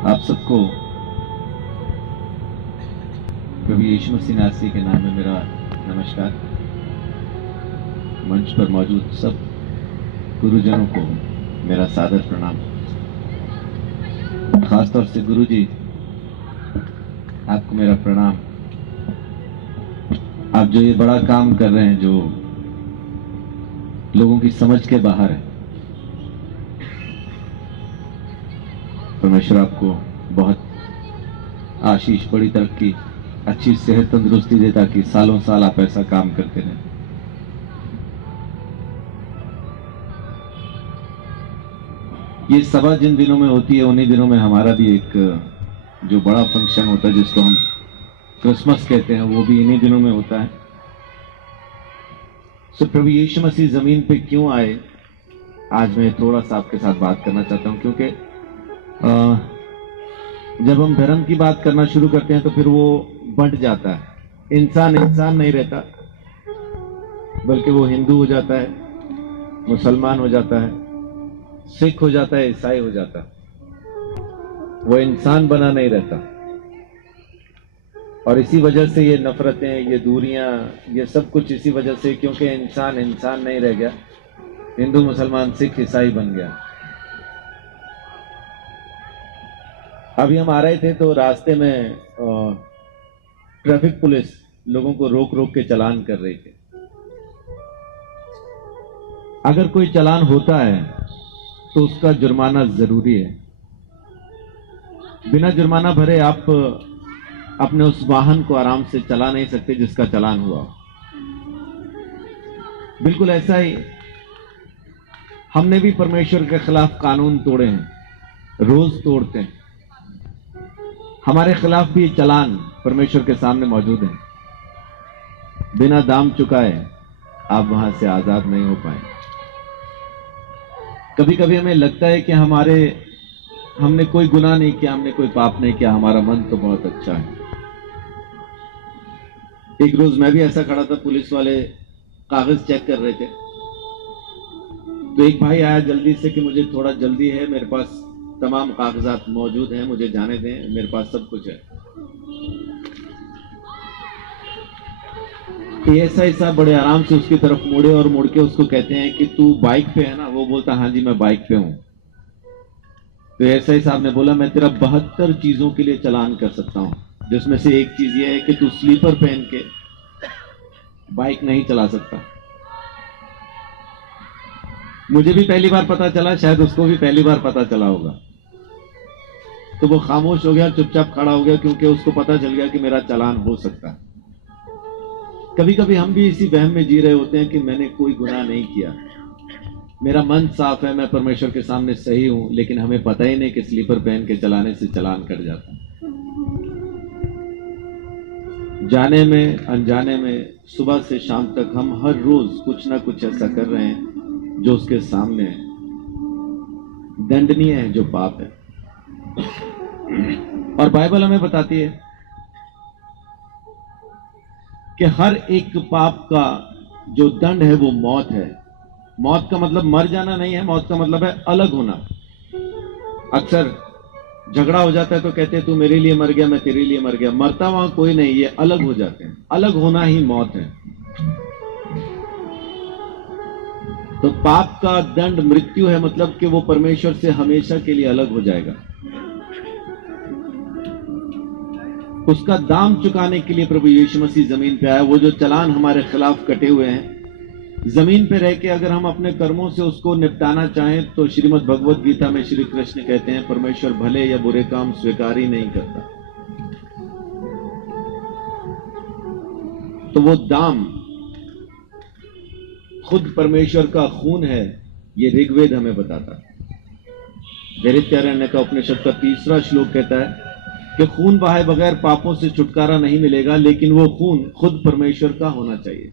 आप सबको प्रभु यीशु मसीह नासरी के नाम में मेरा नमस्कार। मंच पर मौजूद सब गुरुजनों को मेरा सादर प्रणाम। खासतौर से गुरुजी, आपको मेरा प्रणाम। आप जो ये बड़ा काम कर रहे हैं, जो लोगों की समझ के बाहर है, परमेश्वर आपको बहुत आशीष, बड़ी तरक्की, अच्छी सेहत, तंदुरुस्ती दे, ताकि सालों साल आप ऐसा काम करते रहें। ये सभा जिन दिनों में होती है, उन्हीं दिनों में हमारा भी एक जो बड़ा फंक्शन होता है, जिसको हम क्रिसमस कहते हैं, वो भी इन्हीं दिनों में होता है। सो प्रभु यीशु मसीह जमीन पे क्यों आए, आज मैं थोड़ा सा आपके साथ बात करना चाहता हूं, क्योंकि जब हम धर्म की बात करना शुरू करते हैं तो फिर वो बंट जाता है। इंसान इंसान नहीं रहता, बल्कि वो हिंदू हो जाता है, मुसलमान हो जाता है, सिख हो जाता है, ईसाई हो जाता है। वो इंसान बना नहीं रहता। और इसी वजह से ये नफरतें, ये दूरियां, ये सब कुछ इसी वजह से, क्योंकि इंसान इंसान नहीं रह गया, हिंदू मुसलमान सिख ईसाई बन गया। अभी हम आ रहे थे तो रास्ते में ट्रैफिक पुलिस लोगों को रोक रोक के चालान कर रही थी। अगर कोई चालान होता है तो उसका जुर्माना जरूरी है। बिना जुर्माना भरे आप अपने उस वाहन को आराम से चला नहीं सकते जिसका चालान हुआ। बिल्कुल ऐसा ही हमने भी परमेश्वर के खिलाफ कानून तोड़े हैं, रोज तोड़ते हैं। हमारे खिलाफ भी चालान परमेश्वर के सामने मौजूद है। बिना दाम चुकाए आप वहां से आजाद नहीं हो पाए। कभी कभी हमें लगता है कि हमने कोई गुनाह नहीं किया, हमने कोई पाप नहीं किया, हमारा मन तो बहुत अच्छा है। एक रोज मैं भी ऐसा खड़ा था, पुलिस वाले कागज चेक कर रहे थे, तो एक भाई आया जल्दी से कि मुझे थोड़ा जल्दी है, मेरे पास तमाम कागजात मौजूद हैं, मुझे जाने दें, मेरे पास सब कुछ है। एएसआई साहब बड़े आराम से उसकी तरफ मुड़े और मुड़ के उसको कहते हैं कि तू बाइक पे है ना? वो बोलता हाँ जी मैं बाइक पे हूं। तो एएसआई साहब ने बोला मैं तेरा 72 चीजों के लिए चालान कर सकता हूं, जिसमें से एक चीज ये है कि तू स्लीपर पहन के बाइक नहीं चला सकता। मुझे भी पहली बार पता चला, शायद उसको भी पहली बार पता चला होगा। तो वो खामोश हो गया, चुपचाप खड़ा हो गया, क्योंकि उसको पता चल गया कि मेरा चालान हो सकता है। कभी कभी हम भी इसी वहम में जी रहे होते हैं कि मैंने कोई गुनाह नहीं किया, मेरा मन साफ है, मैं परमेश्वर के सामने सही हूं, लेकिन हमें पता ही नहीं कि स्लीपर पहन के चलाने से चालान कट जाता है। जाने में अनजाने में सुबह से शाम तक हम हर रोज कुछ ना कुछ ऐसा कर रहे हैं जो उसके सामने दंडनीय है, जो पाप है। और बाइबल हमें बताती है कि हर एक पाप का जो दंड है वो मौत है। मौत का मतलब मर जाना नहीं है, मौत का मतलब है अलग होना। अक्सर झगड़ा हो जाता है तो कहते हैं तू मेरे लिए मर गया, मैं तेरे लिए मर गया। मरता वहां कोई नहीं, ये अलग हो जाते हैं। अलग होना ही मौत है। तो पाप का दंड मृत्यु है, मतलब कि वो परमेश्वर से हमेशा के लिए अलग हो जाएगा। उसका दाम चुकाने के लिए प्रभु यीशु मसीह जमीन पे आया। वो जो चालान हमारे खिलाफ कटे हुए हैं, जमीन पे रह के अगर हम अपने कर्मों से उसको निपटाना चाहें तो श्रीमद् भगवत गीता में श्री कृष्ण कहते हैं परमेश्वर भले या बुरे काम स्वीकार ही नहीं करता। तो वो दाम खुद परमेश्वर का खून है, ये ऋग्वेद हमें बताता है। दैत्यारण्य का उपनिषद का 3रा श्लोक कहता है कि खून बहाए बगैर पापों से छुटकारा नहीं मिलेगा, लेकिन वो खून खुद परमेश्वर का होना चाहिए।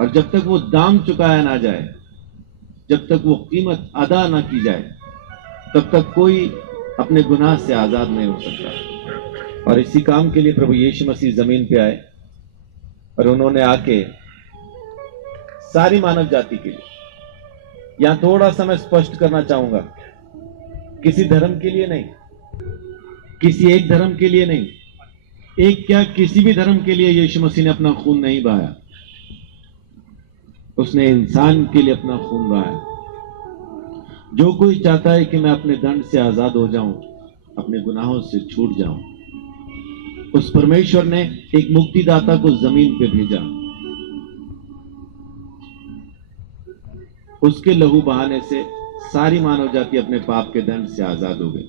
और जब तक वो दाम चुकाया ना जाए, जब तक वो कीमत अदा ना की जाए, तब तक कोई अपने गुनाह से आजाद नहीं हो सकता। और इसी काम के लिए प्रभु यीशु मसीह जमीन पे आए, और उन्होंने आके सारी मानव जाति के लिए, यहां थोड़ा सा मैं स्पष्ट करना चाहूंगा किसी धर्म के लिए नहीं, किसी एक धर्म के लिए नहीं, एक क्या किसी भी धर्म के लिए यीशु मसीह ने अपना खून नहीं बहाया। उसने इंसान के लिए अपना खून बहाया। जो कोई चाहता है कि मैं अपने दंड से आजाद हो जाऊं, अपने गुनाहों से छूट जाऊं, उस परमेश्वर ने एक मुक्तिदाता को जमीन पे भेजा। उसके लहू बहाने से सारी मानव जाति अपने पाप के दंड से आजाद हो गई।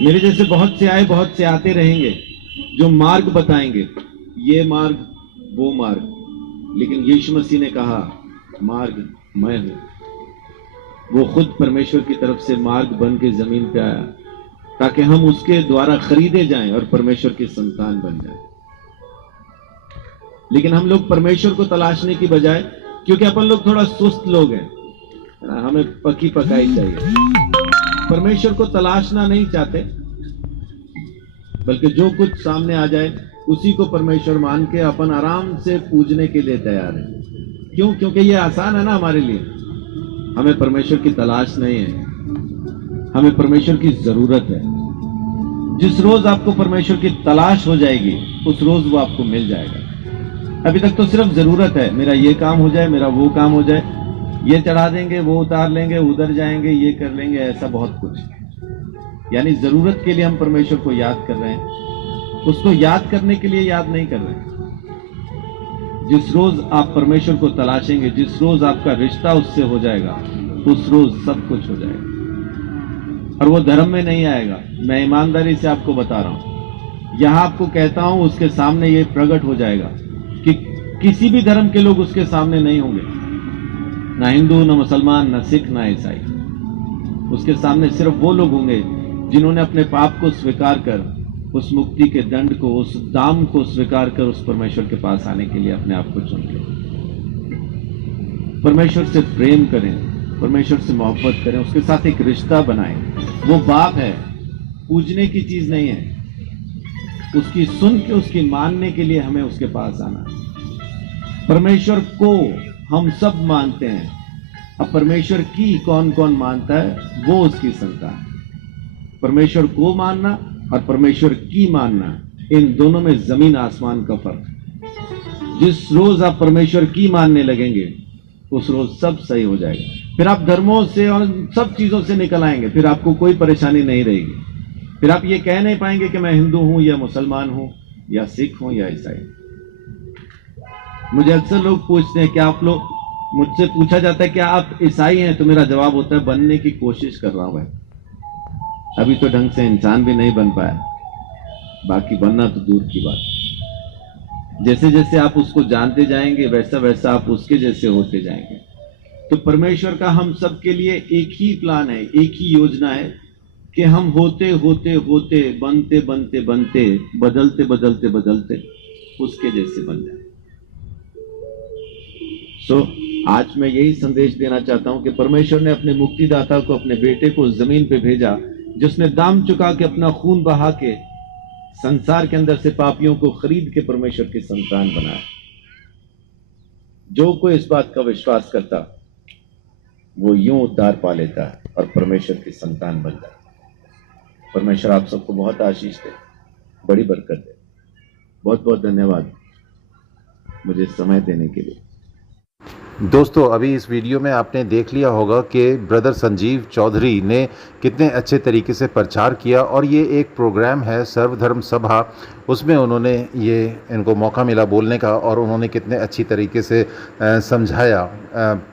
मेरे जैसे बहुत से आए, बहुत से आते रहेंगे जो मार्ग बताएंगे, ये मार्ग वो मार्ग, लेकिन यीशु मसीह ने कहा मार्ग मैं हूं। वो खुद परमेश्वर की तरफ से मार्ग बन के जमीन पे आया ताकि हम उसके द्वारा खरीदे जाएं और परमेश्वर की संतान बन जाएं। लेकिन हम लोग परमेश्वर को तलाशने की बजाय, क्योंकि अपन लोग थोड़ा सुस्त लोग हैं, हमें पकी पकाई चाहिए, परमेश्वर को तलाशना नहीं चाहते, बल्कि जो कुछ सामने आ जाए उसी को परमेश्वर मान के अपन आराम से पूजने के लिए तैयार है। क्यों? क्योंकि ये आसान है ना हमारे लिए। हमें परमेश्वर की तलाश नहीं है, हमें परमेश्वर की जरूरत है। जिस रोज आपको परमेश्वर की तलाश हो जाएगी, उस रोज वो आपको मिल जाएगा। अभी तक तो सिर्फ जरूरत है, मेरा ये काम हो जाए, मेरा वो काम हो जाए, ये चढ़ा देंगे, वो उतार लेंगे, उधर जाएंगे, ये कर लेंगे, ऐसा बहुत कुछ। यानी जरूरत के लिए हम परमेश्वर को याद कर रहे हैं, उसको याद करने के लिए याद नहीं कर रहे हैं। जिस रोज आप परमेश्वर को तलाशेंगे, जिस रोज आपका रिश्ता उससे हो जाएगा, उस रोज सब कुछ हो जाएगा। और वो धर्म में नहीं आएगा, मैं ईमानदारी से आपको बता रहा हूं, यहां आपको कहता हूं, उसके सामने ये प्रकट हो जाएगा कि किसी भी धर्म के लोग उसके सामने नहीं होंगे, ना हिंदू, ना मुसलमान, ना सिख, ना ईसाई। उसके सामने सिर्फ वो लोग होंगे जिन्होंने अपने पाप को स्वीकार कर, उस मुक्ति के दंड को, उस दाम को स्वीकार कर उस परमेश्वर के पास आने के लिए अपने आप को चुन लिया। परमेश्वर से प्रेम करें, परमेश्वर से मोहब्बत करें, उसके साथ एक रिश्ता बनाएं। वो बाप है, पूजने की चीज नहीं है। उसकी सुन के, उसकी मानने के लिए हमें उसके पास आना। परमेश्वर को हम सब मानते हैं, अब परमेश्वर की कौन कौन मानता है, वो उसकी संतान। परमेश्वर को मानना और परमेश्वर की मानना, इन दोनों में जमीन आसमान का फर्क। जिस रोज आप परमेश्वर की मानने लगेंगे, उस रोज सब सही हो जाएगा। फिर आप धर्मों से और सब चीजों से निकल आएंगे, फिर आपको कोई परेशानी नहीं रहेगी। फिर आप ये कह नहीं पाएंगे कि मैं हिंदू हूं या मुसलमान हूं या सिख हूं या ईसाई। मुझे अक्सर लोग पूछते हैं कि आप लोग, मुझसे पूछा जाता है कि आप ईसाई हैं, तो मेरा जवाब होता है बनने की कोशिश कर रहा हूं भाई। अभी तो ढंग से इंसान भी नहीं बन पाया, बाकी बनना तो दूर की बात। जैसे जैसे आप उसको जानते जाएंगे, वैसा वैसा आप उसके जैसे होते जाएंगे। तो परमेश्वर का हम सब के लिए एक ही प्लान है, एक ही योजना है कि हम होते होते होते, बनते बनते बनते, बदलते बदलते बदलते उसके जैसे बन जाए। आज मैं यही संदेश देना चाहता हूं कि परमेश्वर ने अपने मुक्तिदाता को, अपने बेटे को जमीन पे भेजा, जिसने दाम चुका के, अपना खून बहा के संसार के अंदर से पापियों को खरीद के परमेश्वर की संतान बनाया। जो कोई इस बात का विश्वास करता, वो यूं उद्धार पा लेता है और परमेश्वर की संतान बन जाता। परमेश्वर आप सबको बहुत आशीष दे, बड़ी बरकत दे। बहुत बहुत धन्यवाद मुझे समय देने के लिए। दोस्तों, अभी इस वीडियो में आपने देख लिया होगा कि ब्रदर संजीव चौधरी ने कितने अच्छे तरीके से प्रचार किया, और ये एक प्रोग्राम है सर्वधर्म सभा, उसमें उन्होंने ये इनको मौका मिला बोलने का, और उन्होंने कितने अच्छी तरीके से समझाया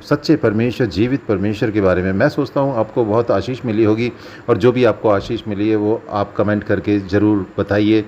सच्चे परमेश्वर, जीवित परमेश्वर के बारे में। मैं सोचता हूँ आपको बहुत आशीष मिली होगी, और जो भी आपको आशीष मिली है वो आप कमेंट करके ज़रूर बताइए।